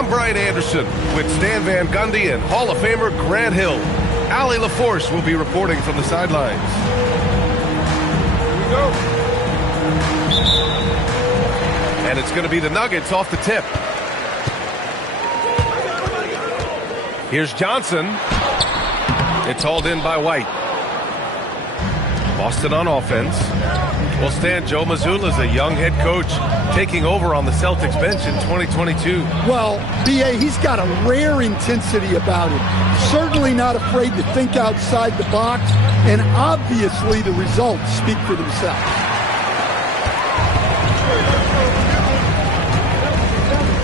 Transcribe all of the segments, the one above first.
I'm Brian Anderson with Stan Van Gundy and Hall of Famer Grant Hill. Allie LaForce will be reporting from the sidelines. Here we go. And it's going to be the Nuggets off the tip. Here's Johnson. It's hauled in by White. Boston on offense. Well, Stan, Joe Mazzulla is a young head coach taking over on the Celtics bench in 2022. Well, B.A., he's got a rare intensity about him. Certainly not afraid to think outside the box, and obviously the results speak for themselves.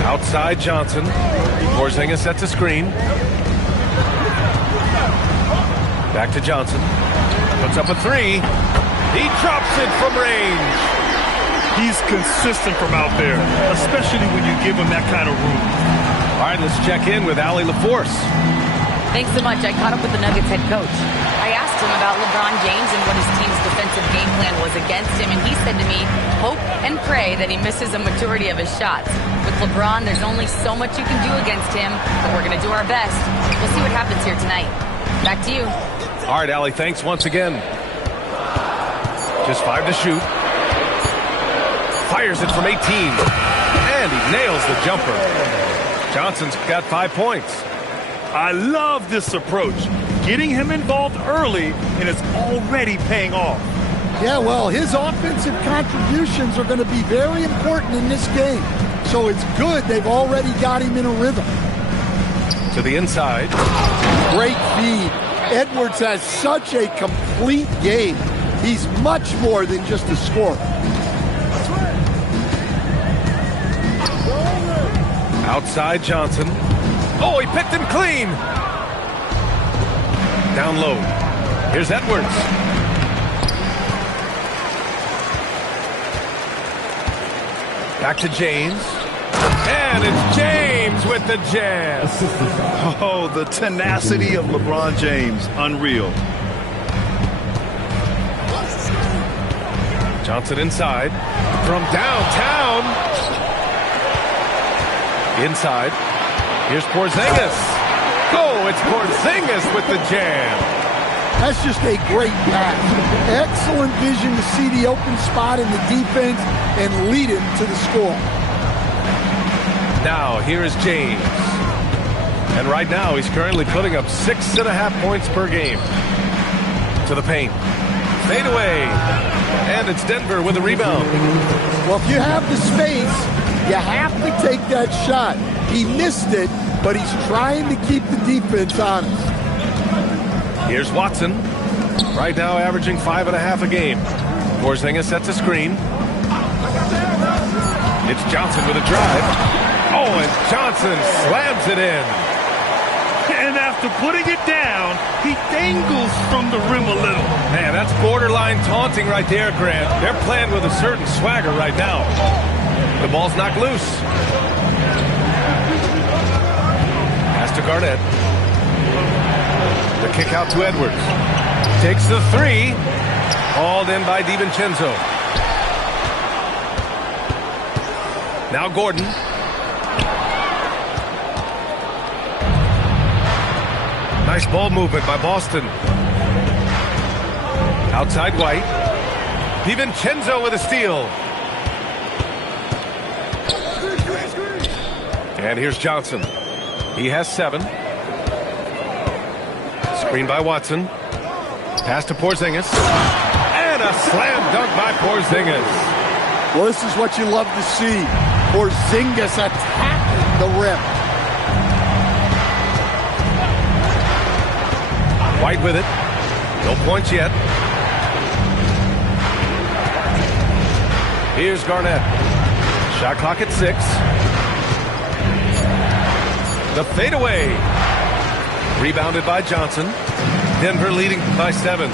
Outside Johnson. Porzingis sets a screen. Back to Johnson. Puts up a three. He drops it from range. He's consistent from out there, especially when you give him that kind of room. All right, let's check in with Allie LaForce. Thanks so much. I caught up with the Nuggets head coach. I asked him about LeBron James and what his team's defensive game plan was against him, and he said to me, hope and pray that he misses a majority of his shots. With LeBron, there's only so much you can do against him, but we're going to do our best. We'll see what happens here tonight. Back to you. All right, Allie, thanks once again. Just 5 to shoot. Fires it from 18. And he nails the jumper. Johnson's got 5 points. I love this approach. Getting him involved early, and it's already paying off. Yeah, well, his offensive contributions are going to be very important in this game. So it's good they've already got him in a rhythm. To the inside. Great feed. Edwards has such a complete game. He's much more than just a scorer. Outside Johnson. Oh, he picked him clean. Down low. Here's Edwards. Back to James. And it's James with the jam. Oh, the tenacity of LeBron James. Unreal. Johnson inside. From downtown. Inside. Here's Porzingis. Oh, it's Porzingis with the jam. That's just a great pass. Excellent vision to see the open spot in the defense and lead him to the score. Now, here is James. And right now, he's currently putting up 6.5 points per game. To the paint. Fade away. And it's Denver with a rebound. Well, if you have the space, you have to take that shot. He missed it, but he's trying to keep the defense honest. Here's Watson. Right now averaging 5.5 a game. Porzingis sets a screen. It's Johnson with a drive. Oh, and Johnson slams it in. And after putting it down, he dangles from the rim a little. Man, that's borderline taunting right there, Grant. They're playing with a certain swagger right now. The ball's knocked loose. Pass to Garnett. The kick out to Edwards. Takes the three. Hauled in by DiVincenzo. Now Gordon. Nice ball movement by Boston. Outside White. DiVincenzo with a steal. And here's Johnson. He has 7. Screen by Watson. Pass to Porzingis. And a slam dunk by Porzingis. Well, this is what you love to see. Porzingis attacking the rim. White with it. No points yet. Here's Garnett. Shot clock at 6. The fadeaway. Rebounded by Johnson. Denver leading by 7.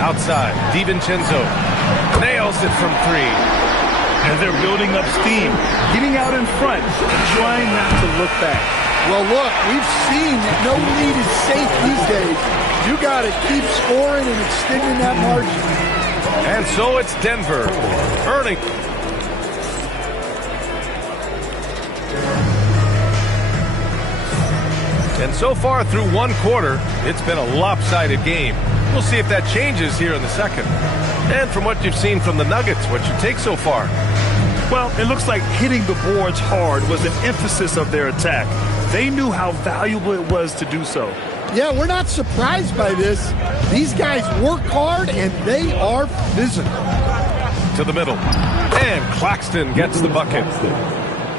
Outside, DiVincenzo nails it from 3. And they're building up steam, getting out in front, and trying not to look back. Well, look, we've seen that no lead is safe these days. You got to keep scoring and extending that margin. And so it's Denver earning. And so far through one quarter, it's been a lopsided game. We'll see if that changes here in the second. And from what you've seen from the Nuggets, what's your take so far? Well, it looks like hitting the boards hard was an emphasis of their attack. They knew how valuable it was to do so. Yeah, we're not surprised by this. These guys work hard, and they are physical. To the middle. And Claxton gets the bucket.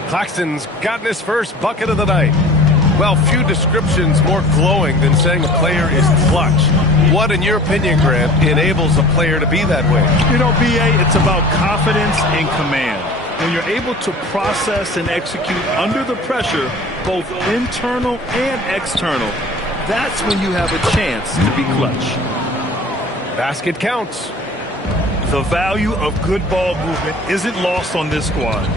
Claxton's gotten his first bucket of the night. Well, few descriptions more glowing than saying a player is clutch. What, in your opinion, Grant, enables a player to be that way? You know, B.A., it's about confidence and command. When you're able to process and execute under the pressure, both internal and external, that's when you have a chance to be clutch. Basket counts. The value of good ball movement isn't lost on this squad.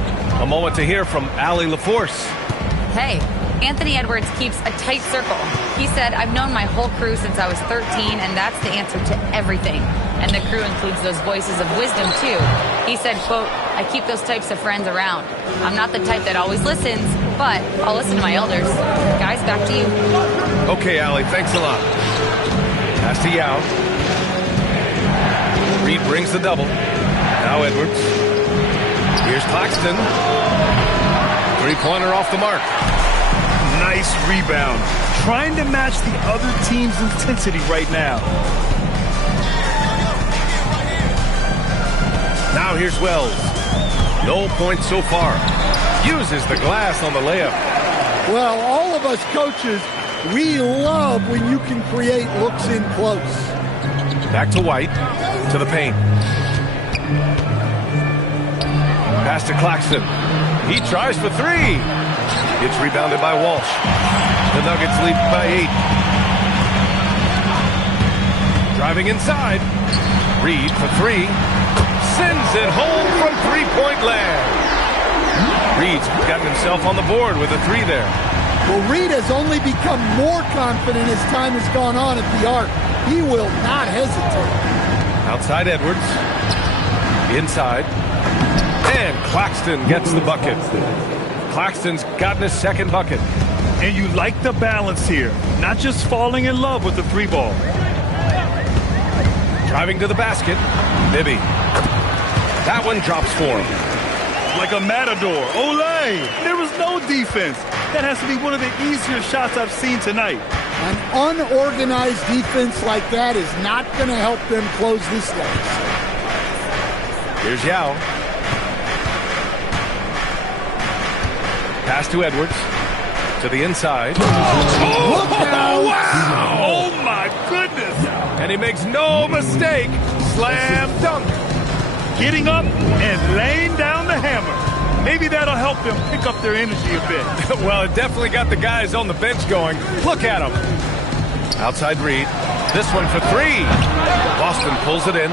A moment to hear from Allie LaForce. Hey, Anthony Edwards keeps a tight circle. He said, I've known my whole crew since I was 13, and that's the answer to everything. And the crew includes those voices of wisdom, too. He said, quote, I keep those types of friends around. I'm not the type that always listens, but I'll listen to my elders. Guys, back to you. Okay, Allie, thanks a lot. Pass to Yao. Reed brings the double. Now Edwards. Here's Claxton. Three-pointer off the mark. Nice rebound. Trying to match the other team's intensity right now. Now here's Wells. No points so far. Uses the glass on the layup. Well, all of us coaches, we love when you can create looks in close. Back to White. To the paint. Pass to Claxton. He tries for three. It's rebounded by Walsh. The Nuggets lead by 8. Driving inside. Reed for three. Sends it home from three-point land. Reed's gotten himself on the board with a three there. Well, Reed has only become more confident as time has gone on at the arc. He will not hesitate. Outside Edwards. Inside. And Claxton gets the bucket. Claxton's gotten his second bucket. And you like the balance here. Not just falling in love with the three ball. Driving to the basket. Bibby. That one drops for him. Like a matador. Olay! There was no defense. That has to be one of the easier shots I've seen tonight. An unorganized defense like that is not going to help them close this game. Here's Yao. Pass to Edwards. To the inside. Oh, wow! Oh, my goodness! And he makes no mistake. Slam dunk. Getting up and laying down the hammer. Maybe that'll help them pick up their energy a bit. Well, it definitely got the guys on the bench going. Look at them. Outside Reed. This one for three. Boston pulls it in.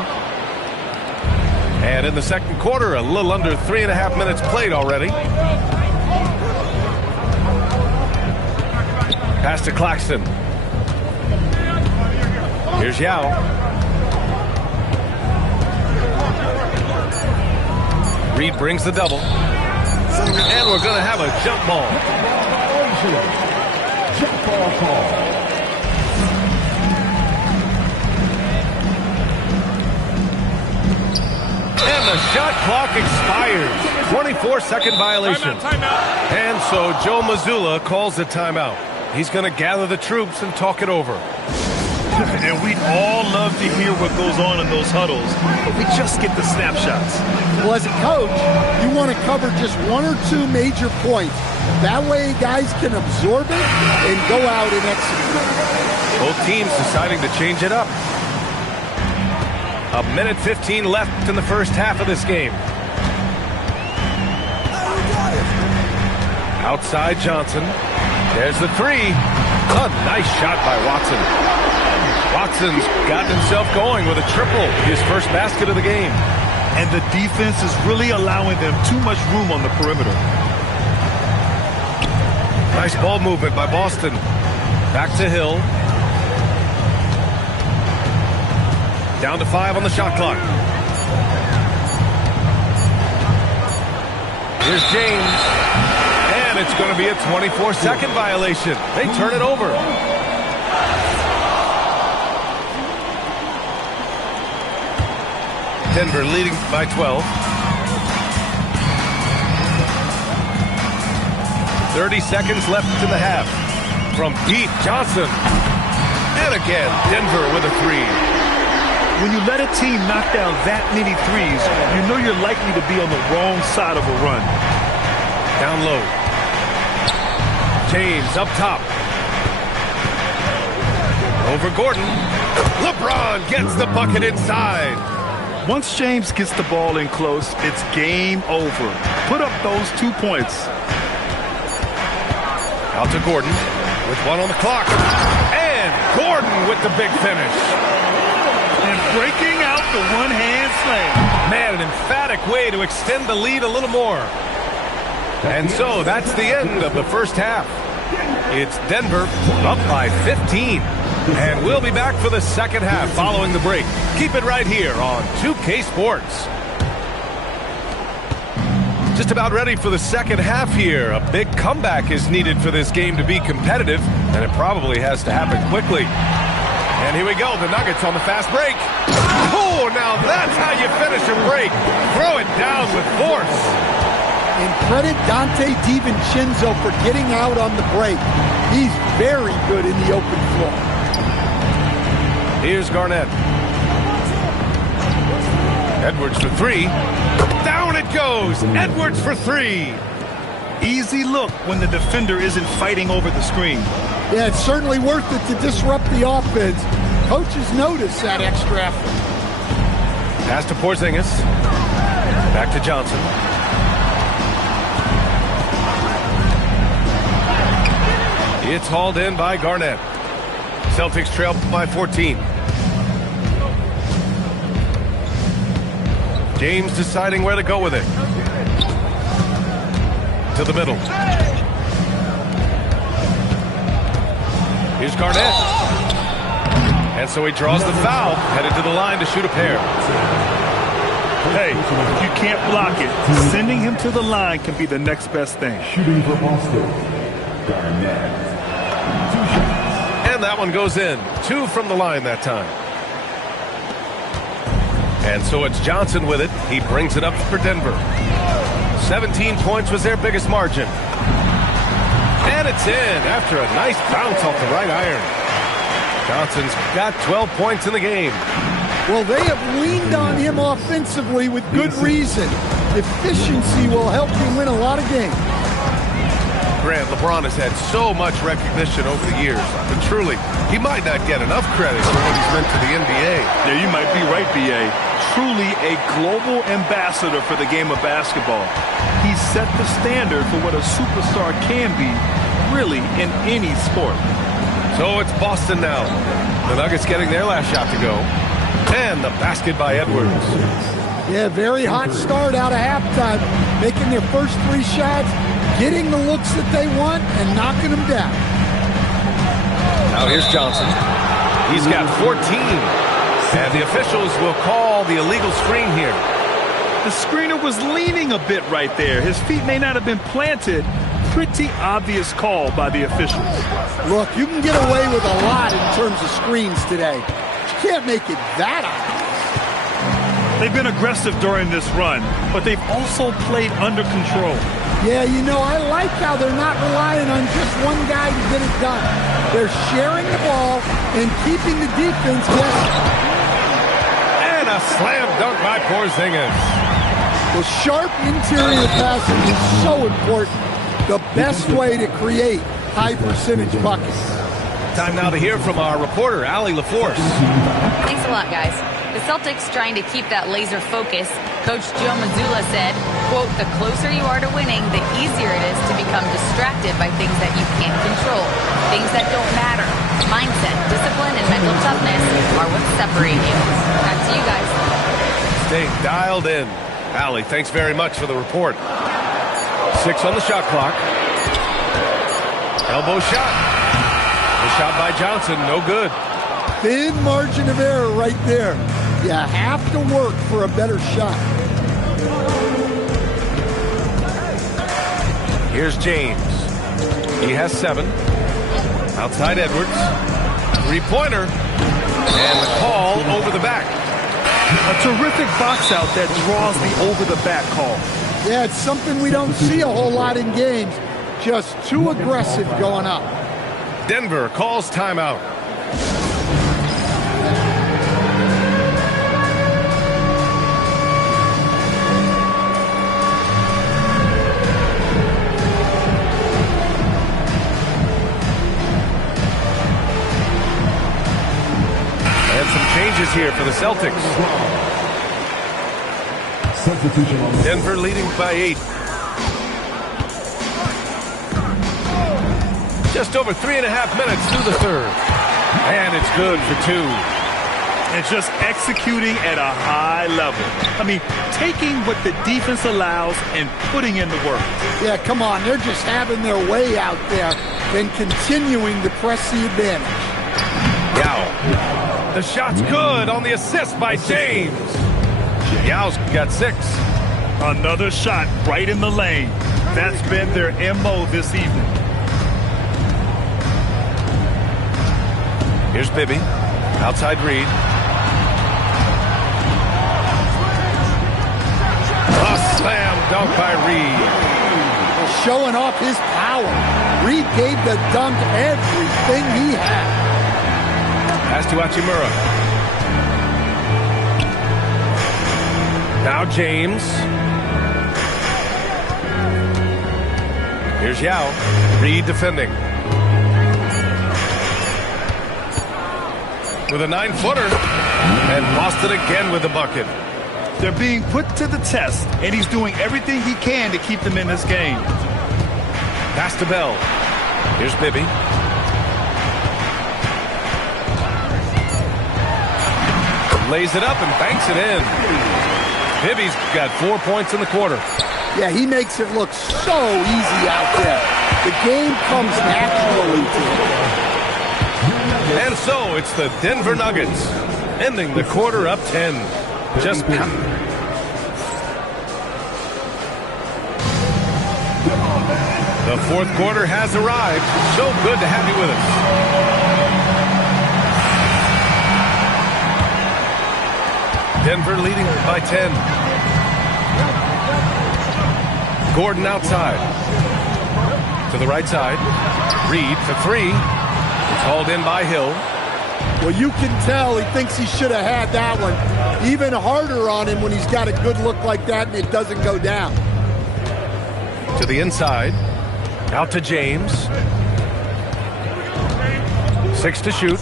And in the second quarter, a little under 3.5 minutes played already. Pass to Claxton. Here's Yao. Reed brings the double. And we're going to have a jump ball. Jump ball call. And the shot clock expires. 24-second violation. Timeout. And so Joe Mazzulla calls the timeout. He's going to gather the troops and talk it over. And we'd all love to hear what goes on in those huddles, but we just get the snapshots. Well, as a coach, you want to cover just one or two major points. That way guys can absorb it and go out and execute. Both teams deciding to change it up. 1:15 left in the first half of this game. Outside Johnson. There's the three. A nice shot by Watson. Watson's gotten himself going with a triple, his first basket of the game. And the defense is really allowing them too much room on the perimeter. Nice ball movement by Boston. Back to Hill. Down to 5 on the shot clock. Here's James. And it's going to be a 24-second violation. They turn it over. Denver leading by 12. 30 seconds left in the half. From deep, Johnson. And again, Denver with a 3. When you let a team knock down that many threes, you know you're likely to be on the wrong side of a run. Down low. James up top. Over Gordon. LeBron gets the bucket inside. Once James gets the ball in close, it's game over. Put up those 2 points. Out to Gordon with 1 on the clock. And Gordon with the big finish. And breaking out the one-hand slam. Man, an emphatic way to extend the lead a little more. And so that's the end of the first half. It's Denver up by 15. And we'll be back for the second half following the break. Keep it right here on 2K Sports. Just about ready for the second half here. A big comeback is needed for this game to be competitive, and it probably has to happen quickly. And here we go, the Nuggets on the fast break. Oh, now that's how you finish a break. Throw it down with force. And credit Dante DiVincenzo for getting out on the break. He's very good in the open floor. Here's Garnett. Edwards for 3. Down it goes. Edwards for 3. Easy look when the defender isn't fighting over the screen. Yeah, it's certainly worth it to disrupt the offense. Coaches notice that extra effort. Pass to Porzingis. Back to Johnson. It's hauled in by Garnett. Celtics trail by 14. James deciding where to go with it. To the middle. Here's Garnett. And so he draws the foul, headed to the line to shoot a pair. Hey, if you can't block it, sending him to the line can be the next best thing. Shooting for Boston, Garnett. And that one goes in. 2 from the line that time. And so it's Johnson with it. He brings it up for Denver. 17 points was their biggest margin. And it's in after a nice bounce off the right iron. Johnson's got 12 points in the game. Well, they have leaned on him offensively with good reason. Efficiency will help you win a lot of games. Grant, LeBron has had so much recognition over the years, but truly, he might not get enough credit for what he's meant to the NBA. Yeah, you might be right, B.A. Truly a global ambassador for the game of basketball. He set the standard for what a superstar can be, really, in any sport. So it's Boston now. The Nuggets getting their last shot to go. And the basket by Edwards. Yeah, very hot start out of halftime. Making their first 3 shots, getting the looks that they want, and knocking them down. Now here's Johnson. He's got 14. And the officials will call the illegal screen here. The screener was leaning a bit right there. His feet may not have been planted. Pretty obvious call by the officials. Look, you can get away with a lot in terms of screens today. You can't make it that obvious. They've been aggressive during this run, but they've also played under control. Yeah, you know, I like how they're not relying on just one guy to get it done. They're sharing the ball and keeping the defense guessing. And a slam dunk by Porzingis. The sharp interior passing is so important. The best way to create high percentage buckets. Time now to hear from our reporter, Allie LaForce. Thanks a lot, guys. The Celtics trying to keep that laser focus. Coach Joe Mazzulla said, quote, the closer you are to winning, the easier it is to become distracted by things that you can't control, things that don't matter. Mindset, discipline, and mental toughness are what separate you. Back to you guys. Staying dialed in. Allie, thanks very much for the report. 6 on the shot clock. Elbow shot. The shot by Johnson, no good. Thin margin of error right there. You have to work for a better shot. Here's James. He has 7. Outside Edwards. Three-pointer. And the call over the back. A terrific box out that draws the over-the-back call. Yeah, it's something we don't see a whole lot in games. Just too aggressive going up. Denver calls timeout. Changes here for the Celtics. Substitution on the Denver leading by 8. Just over 3.5 minutes through the third. And it's good for 2. And just executing at a high level. I mean, taking what the defense allows and putting in the work. Yeah, come on. They're just having their way out there and continuing to press the advantage. Yao. The shot's good on the assist by James. Yao's got 6. Another shot right in the lane. That's been their MO this evening. Here's Bibby. Outside Reed. A slam dunk by Reed. Showing off his power. Reed gave the dunk everything he had. Pass to Hachimura. Now James. Here's Yao. Reed defending. With a 9-footer. And lost it again with the bucket. They're being put to the test, and he's doing everything he can to keep them in this game. Pass to Bell. Here's Bibby. Lays it up and banks it in. Bibby's got 4 points in the quarter. Yeah, he makes it look so easy out there. The game comes naturally to him. And so it's the Denver Nuggets ending the quarter up 10. Just the fourth quarter has arrived. So good to have you with us. Denver leading by 10. Gordon outside. To the right side. Reed for 3. It's hauled in by Hill. Well, you can tell he thinks he should have had that one. Even harder on him when he's got a good look like that and it doesn't go down. To the inside. Out to James. 6 to shoot.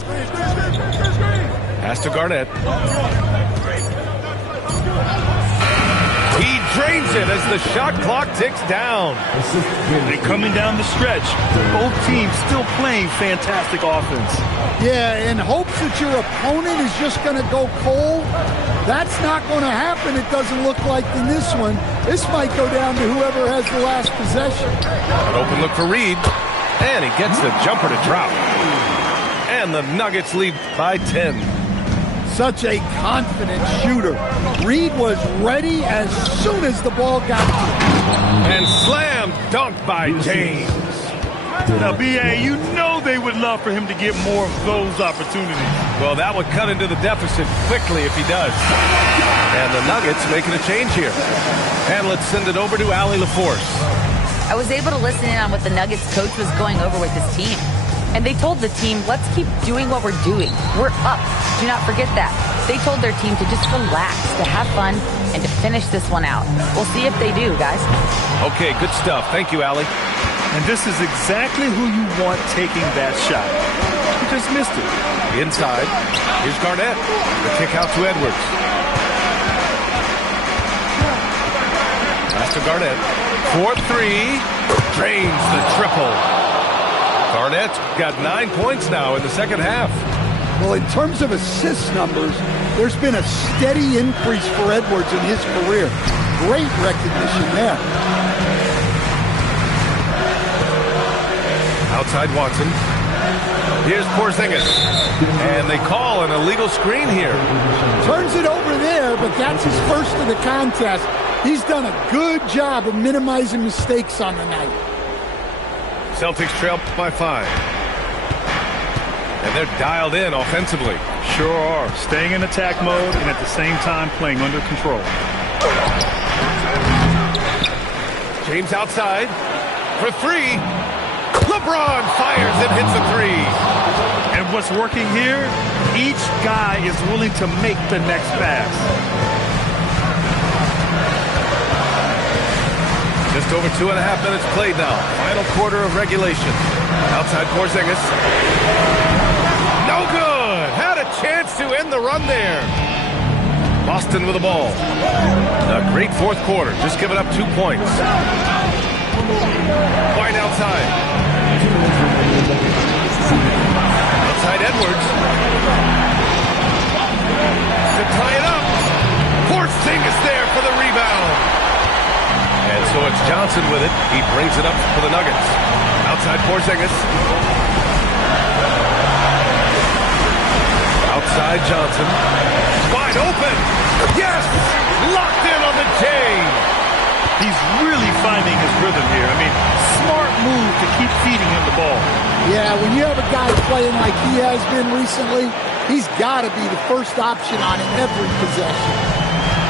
Pass to Garnett. He drains it as the shot clock ticks down. And coming down the stretch, both teams still playing fantastic offense. Yeah, in hopes that your opponent is just going to go cold. That's not going to happen, it doesn't look like in this one. This might go down to whoever has the last possession. An open look for Reed. And he gets the jumper to drop. And the Nuggets lead by 10. Such a confident shooter. Reed was ready as soon as the ball got to him. And slam dunk by James. Now, B.A., you know they would love for him to get more of those opportunities. Well, that would cut into the deficit quickly if he does. And the Nuggets making a change here. And let's send it over to Allie LaForce. I was able to listen in on what the Nuggets coach was going over with his team. And they told the team, let's keep doing what we're doing. We're up. Do not forget that. They told their team to just relax, to have fun, and to finish this one out. We'll see if they do, guys. Okay, good stuff. Thank you, Allie. And this is exactly who you want taking that shot. He just missed it. Inside. Here's Garnett. The kick out to Edwards. Pass to Garnett. 4-3. Drains the triple. Garnett's got 9 points now in the second half. Well, in terms of assist numbers, there's been a steady increase for Edwards in his career. Great recognition there. Out Outside Watson. Here's Porzingis. And they call an illegal screen here. Turns it over there, but that's his first of the contest. He's done a good job of minimizing mistakes on the night. Celtics trail by 5. And they're dialed in offensively. Sure are. Staying in attack mode and at the same time playing under control. James outside for 3. LeBron fires and hits a 3. And what's working here? Each guy is willing to make the next pass. Just over 2.5 minutes played now. Final quarter of regulation. Outside Porzingis. No good. Had a chance to end the run there. Boston with the ball. A great fourth quarter. Just giving up 2 points. White outside. Outside Edwards. To tie it up. Porzingis there for the rebound. And so it's Johnson with it. He brings it up for the Nuggets. Outside Porzingis. Outside Johnson. Wide open. Yes! Locked in on the J. He's really finding his rhythm here. I mean, smart move to keep feeding him the ball. Yeah, when you have a guy playing like he has been recently, he's got to be the first option on every possession.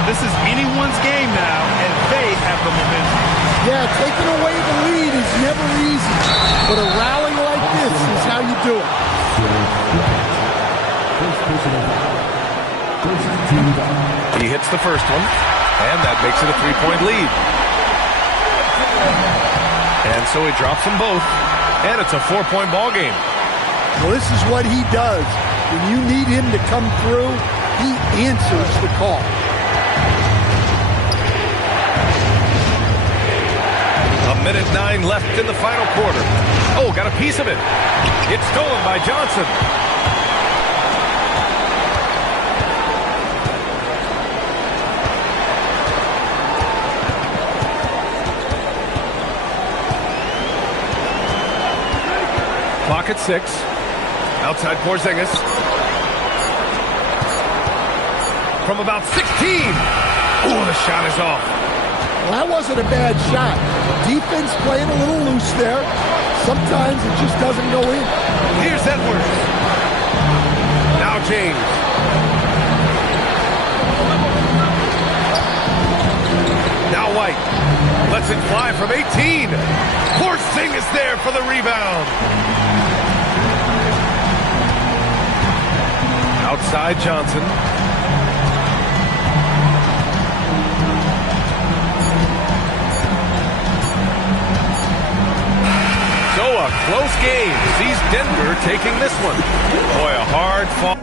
This is anyone's game now, and they have the momentum. Yeah, taking away the lead is never easy, but a rally like this is how you do it. He hits the first one, and that makes it a 3-point lead. And so he drops them both, and it's a 4-point ball game. Well, this is what he does. When you need him to come through, he answers the call. A minute 9 left in the final quarter. Oh, got a piece of it. It's stolen by Johnson. Clock at 6. Outside Porzingis. From about 16. Oh, the shot is off. Well, that wasn't a bad shot. Defense playing a little loose there. Sometimes it just doesn't go in. Here's Edwards. Now James. Now White. Lets it fly from 18. Porzingis there for the rebound. Outside Johnson. So a close game sees Denver taking this one. Boy, a hard fall.